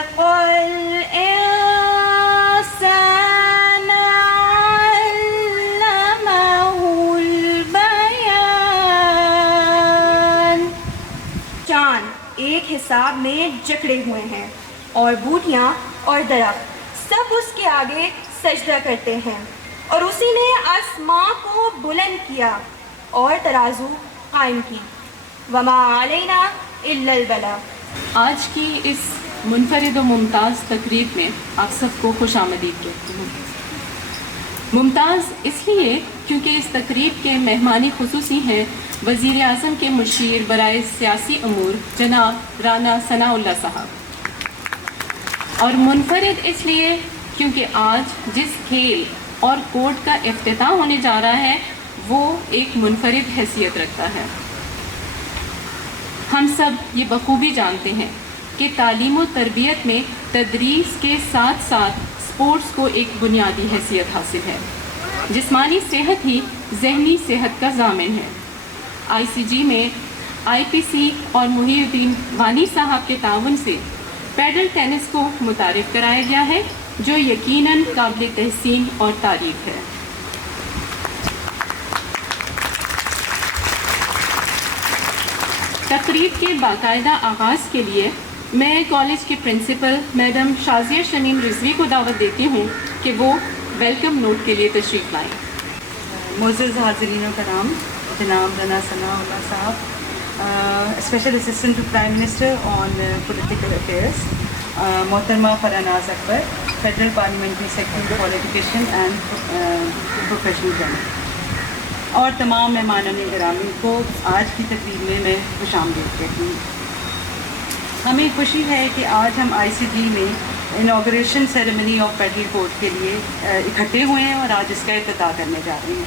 خلق الإنسان علمه البيان. چاند ایک حساب میں جکڑے ہوئے ہیں اور بوٹیاں اور درخت سب اس کے آگے سجدہ کرتے ہیں. اور اسی نے آسمان کو بلند کیا اور ترازو قائم کی. وما علینا الا البلاغ. آج کی اس منفرد و ممتاز تقریب میں آپ سب کو خوش آمدید کہتی ہوں. ممتاز اس لیے کیونکہ اس تقریب کے مہمان خصوصی ہیں وزیر اعظم کے مشیر برائے سیاسی امور جناب رانا ثناء اللہ صاحب. اور منفرد اس لیے کیونکہ آج جس کھیل اور کورٹ کا افتتاح ہونے جا رہا ہے وہ ایک منفرد حیثیت رکھتا ہے. ہم سب یہ بخوبی جانتے ہیں کہ تعلیم و تربیت میں تدریس کے ساتھ ساتھ اسپورٹس کو ایک بنیادی حیثیت حاصل ہے. جسمانی صحت ہی ذہنی صحت کا ضامن ہے. آئی سی جی میں آئی پی سی اور محی الدین وانی صاحب کے تعاون سے پیڈل ٹینس کو متعارف کرایا گیا ہے جو یقیناً قابل تحسین اور تعریف ہے. تقریب کے باقاعدہ آغاز کے لیے میں کالج کے پرنسپل میڈم شازیہ شمیم رضوی کو دعوت دیتی ہوں کہ وہ ویلکم نوٹ کے لیے تشریف لائیں. معزز حاضرین و کرام، جناب رانا ثناء اللہ صاحب، special assistant to prime minister on political affairs, محترمہ Farnaz Akbar, federal parliamentary secretary for education and professional training, اور تمام مہمانان گرامی کو آج کی تقریب میں خوش آمدید کہتی ہوں. ہمیں خوشی ہے کہ آج ہم آئی سی جی میں inauguration ceremony of padel court کے لیے اکٹھے ہوئے ہیں اور آج اس کا افتتاح کرنے جا رہے ہیں.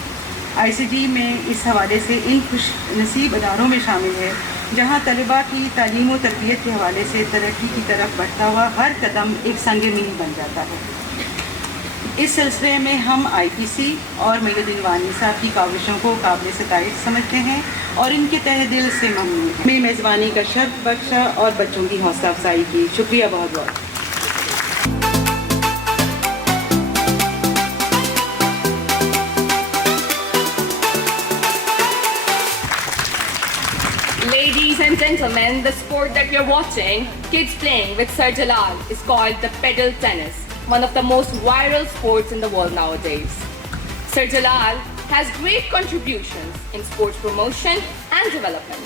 آئی سی جی میں اس حوالے سے ان خوش نصیب اداروں میں شامل ہے جہاں طلباء کی تعلیم و تربیت کے حوالے سے ترقی کی طرف بڑھتا ہوا ہر قدم ایک سنگ میل بن جاتا ہے. اس سلسلے میں ہم آئی پی سی اور محی الدین وانی صاحب کی کاوشوں کو قابل ستائش سمجھتے ہیں اور ان کے تہ دل سے ممنون ہیں. میں میزبانی کا شرف بخشا اور بچوں کی حوصلہ افزائی کی. شکریہ بہت بہت. Ladies and gentlemen, the sport that you're watching, kids playing with Sir Jalal, is called the pedal tennis, one of the most viral sports in the world nowadays. Sir Jalal has great contributions in sports promotion and development,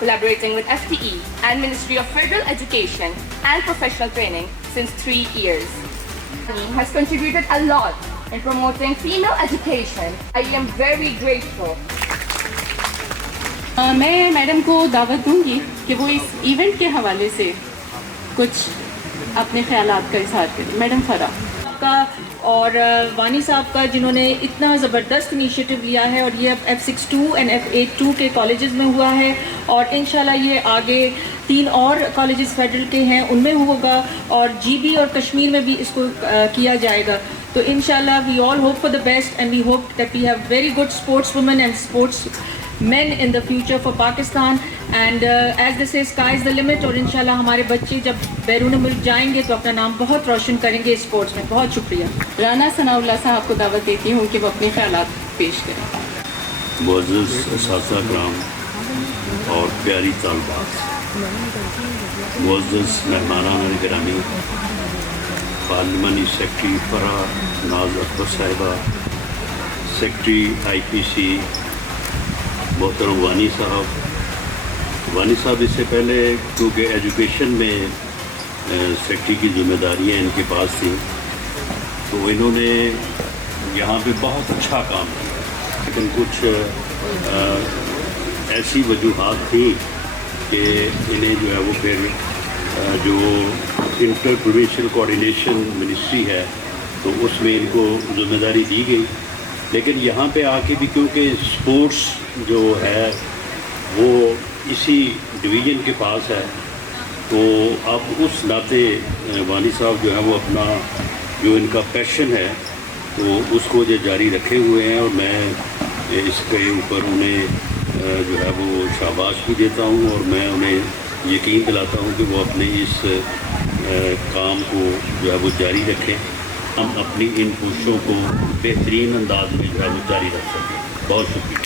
collaborating with FTE and Ministry of Federal Education and Professional Training since 3 years. He has contributed a lot in promoting female education. I am very grateful. میں madam کو دعوت دوں گی کہ وہ اس event کے حوالے سے کچھ اپنے خیالات کا اظہار کریں. میڈم فرا کا اور وانی صاحب کا جنہوں نے اتنا زبردست انیشیٹو لیا ہے، اور یہ اب F62 اینڈ F82 کے کالجز میں ہوا ہے اور انشاءاللہ یہ آگے 3 اور کالجز فیڈرل کے ہیں ان میں ہوگا اور جی بی اور کشمیر میں بھی اس کو کیا جائے گا. تو انشاءاللہ we all hope for the best and we hope that we have very good sports women and sports men in the future for Pakistan, and as they say sky is the limit. اور انشاءاللہ ہمارے بچے جب بیرون ملک جائیں گے تو اپنا نام بہت روشن کریں گے اسپورٹس میں. بہت شکریہ. رانا ثناء اللہ صاحب کو دعوت دیتی ہوں کہ وہ اپنے خیالات پیش کریں. معزز اساتذہ کرام اور پیاری طالبات، معزز مہمانان گرامی، پارلیمانی سیکرٹری فراناز اکبر صاحبہ، سیکرٹری آئی پی سی محترم وانی صاحب اس سے پہلے کیونکہ ایجوکیشن میں سیکرٹری کی ذمہ داریاں ان کے پاس تھیں تو انہوں نے یہاں پہ بہت اچھا کام کیا، لیکن کچھ ایسی وجوہات تھیں کہ انہیں جو ہے وہ پھر جو انٹر پروونشل کوآرڈینیشن منسٹری ہے تو اس میں ان کو ذمہ داری دی گئی. لیکن یہاں پہ آ کے بھی کیونکہ اسپورٹس جو ہے وہ اسی ڈویژن کے پاس ہے تو اب اس ناطے وانی صاحب جو ہے وہ اپنا جو ان کا پیشن ہے تو اس کو جو جاری رکھے ہوئے ہیں اور میں اس کے اوپر انہیں جو ہے وہ شاباش بھی دیتا ہوں اور میں انہیں یقین دلاتا ہوں کہ وہ اپنے اس کام کو جو ہے وہ جاری رکھیں، ہم اپنی ان کوششوں کو بہترین انداز میں جو ہے وہ جاری رکھ سکیں. بہت شکریہ.